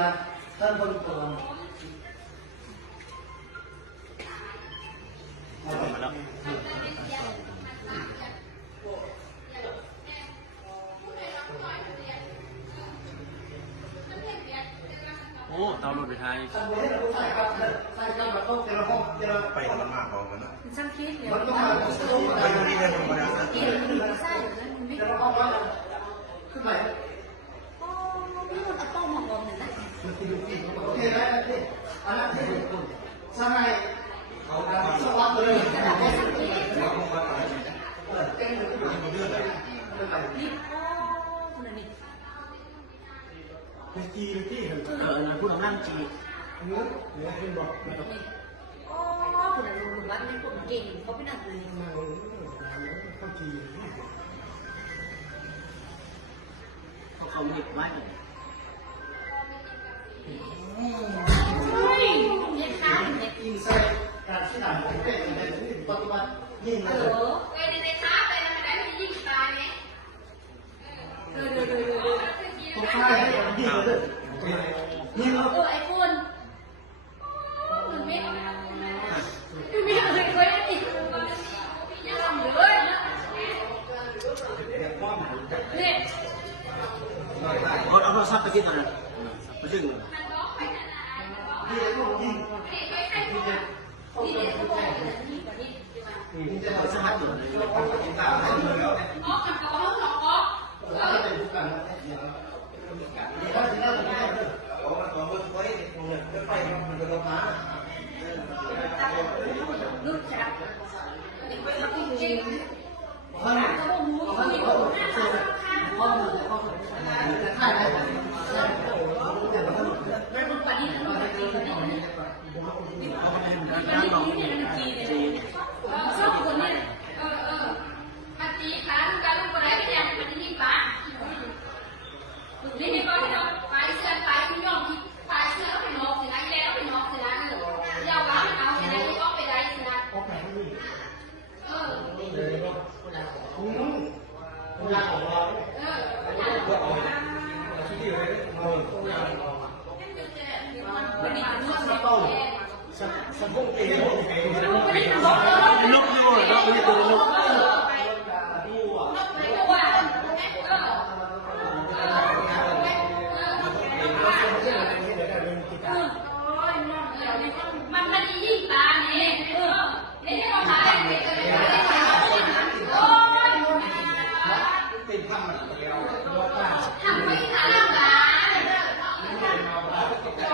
นะท่านคนตัว มาแล้วโอ้เตาหลุดไปไทยไปกับมันมากกว่ากันนะ ช่างคิดเลย มันต้องมา ไปดูนี่ได้ธรรมดานะ เกี่ยวกับไส้หรือนั้นไม่ จะเอาว่าขึ้นไป อ๋อพี่คนเอาป้อมมองหนึ่งนะ โอเคไหมพี่อันนั้นที่สมัยเขาสวัสดิ์เลย แต่เราช่างคิด เต้นอยู่เรื่องอะไร นี่อ๋อคนนี้ เป็นจีนที่เห็น นะพูดนั่งจี เนื้อเป็นบอก อ๋อคนนั้นรู้ว่าเป็นคนเก่งเขาเป็นนักเรียน มาเข้าจีน เขาเห็ดไว้ เฮ้ยเนี่ยค้าเนี่ย อินไซด์การที่ด่านของเป็นในปัจจุบันยิ่ง เอ เลย อในค้าไปแล้วมันได้ไม่ยิ่งตายไหมผมใช่ให้ยิ่งเลยยิ่งแล้ว ไอ้คนมันไม่เคยได้ติดยังทำเลยนะเนี่ย เอาโทรศัพท์ไปกินอะไรไปดึงเลย ยิ่งลูกยิ่ง นี่เด็กเขาบอกอย่างนี้แบบนี้ ยิ่งจะ เอาสมัครอยู่เลย กินตาให้เลยแล้ว อ๋อกันก่อนหรอ แล้วก็เป็นผู้การนะดีว่าที่นั่นตรงนี้เลย ลูกครับจริง ข้างหน้าข้างหน้าข้างหน้าข้างหน้าใช่ไหม ไม่รู้ปฏิทินอะไรนี่ เขาไปเล่นการ ป การ ฏิ ลอง ทินเนี่ยมันจีน จี ชอบคนเนี่ยปฏิขาลูกการลูกอะไรไม่ยังปฏิทินปะนี่นี่ก็ที่เราไปเสื้อไปคุณยอมที่ไปเสื้อไปนอกสินะแล้วไปนอกสินะยาวร้านเอาสินะก็ไปได้สินะ โอเคนี่ เออ เลยก็คุณยาของเราที่ดีเลยคุณยาของเรา มันมีนวด สต๊อกสะโพกเอว ลูกอยู่เลยเนาะไม่ใช่ตัวลูก มันมันยิ่งตาเนี่ยนี่เราหาอะไรเด็กกันเลยโอ้ย ติดทำมันแล้ว ทำไม่ทันหลาน เ